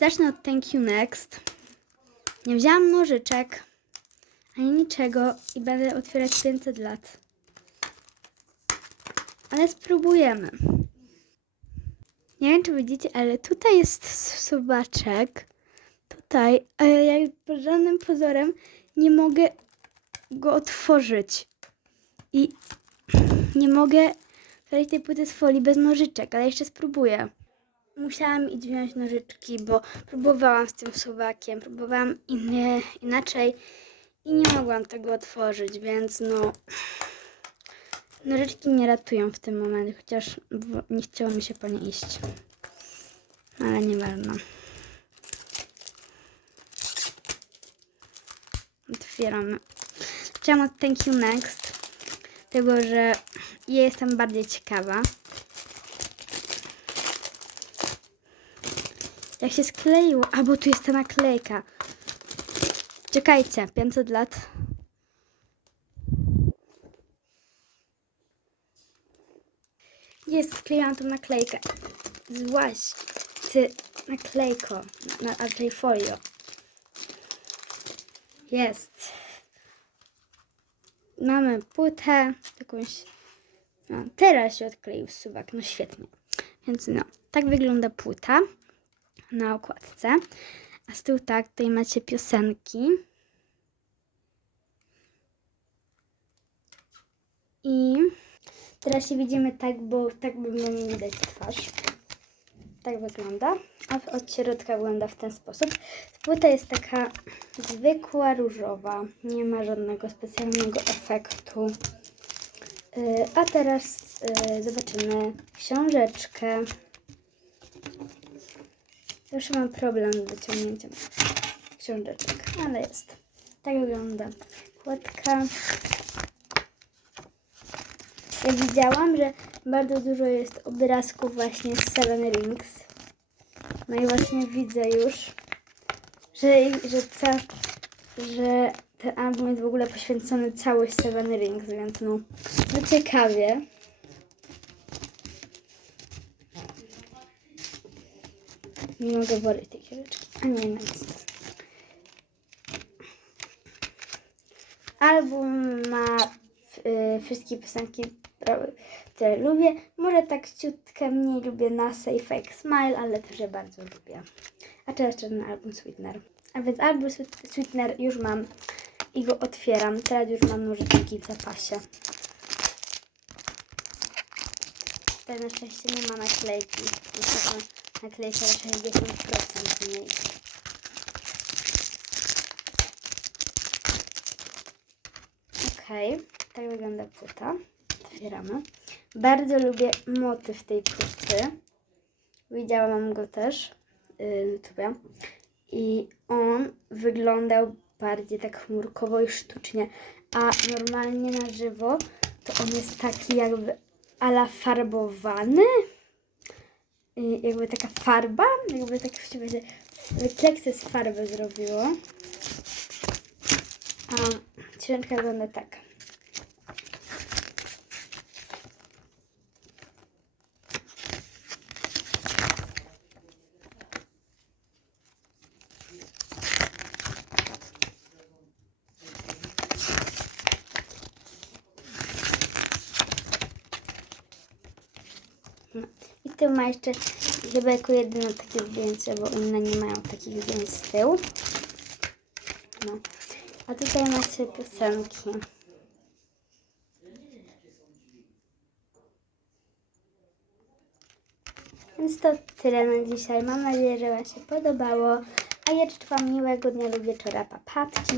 Zacznę od Thank You Next. Nie wzięłam nożyczek ani niczego i będę otwierać 500 lat. Ale spróbujemy. Nie wiem, czy widzicie, ale tutaj jest sobaczek. Tutaj, a ja pod żadnym pozorem nie mogę go otworzyć. I nie mogę otworzyć tej płyty z folii bez nożyczek, ale jeszcze spróbuję. Musiałam iść wziąć nożyczki, bo próbowałam z tym suwakiem, próbowałam inny, inaczej i nie mogłam tego otworzyć, więc no nożyczki nie ratują w tym momencie, chociaż nie chciało mi się po nie iść. Ale nieważne. Otwieramy. Zaczęłam od Thank You Next, tego, że ja jestem bardziej ciekawa. Jak się skleiło, a bo tu jest ta naklejka. Czekajcie, 500 lat. Jest, skleiłam tą naklejkę. Złaś, ty naklejko, na, na tej folio. Jest. Mamy płytę, jakąś... No, teraz się odkleił suwak, no świetnie. Więc no, tak wygląda płyta na okładce. A z tyłu tak, tutaj macie piosenki. I teraz się widzimy tak, bo tak by było nie widać twarz. Tak wygląda. A od środka wygląda w ten sposób. Płyta jest taka zwykła, różowa. Nie ma żadnego specjalnego efektu. Yy, A teraz yy, zobaczymy książeczkę. Zawsze mam problem z wyciągnięciem książeczek, ale jest. Tak wygląda kładka. Ja widziałam, że bardzo dużo jest obrazków właśnie z Seven Rings. No i właśnie widzę już, że, że, ca, że ten album jest w ogóle poświęcony całość Seven Rings, więc no, no ciekawie. Nie mogę wolić tej książeczki. A nie, no jest. Album ma y, wszystkie piosenki, pro- które lubię. Może tak ciutkę mniej lubię NASA i Fake Smile, ale też je bardzo lubię. A teraz ten album Sweetener. A więc album Sweet- Sweetener już mam i go otwieram. Teraz już mam nożyczki w zapasie. Tutaj na szczęście nie ma naklejki. Jest taka naklejka 60% mniej. Okej, tak wygląda płyta. Otwieramy. Bardzo lubię motyw tej płyty. Widziałam go też yy, na YouTubie. I on wyglądał bardziej tak chmurkowo i sztucznie. A normalnie na żywo to on jest taki jakby ala farbowany. Jakby taka farba, jakby tak się będzie refleksję z farby zrobiło. A książka wygląda tak. No. I tu ma jeszcze chyba jako jedyne takie zdjęcie, bo inne nie mają takich zdjęć z tyłu. No. A tutaj macie piosenki. Więc to tyle na dzisiaj. Mam nadzieję, że Wam się podobało. A ja życzę Wam miłego dnia lub wieczora. Papatki.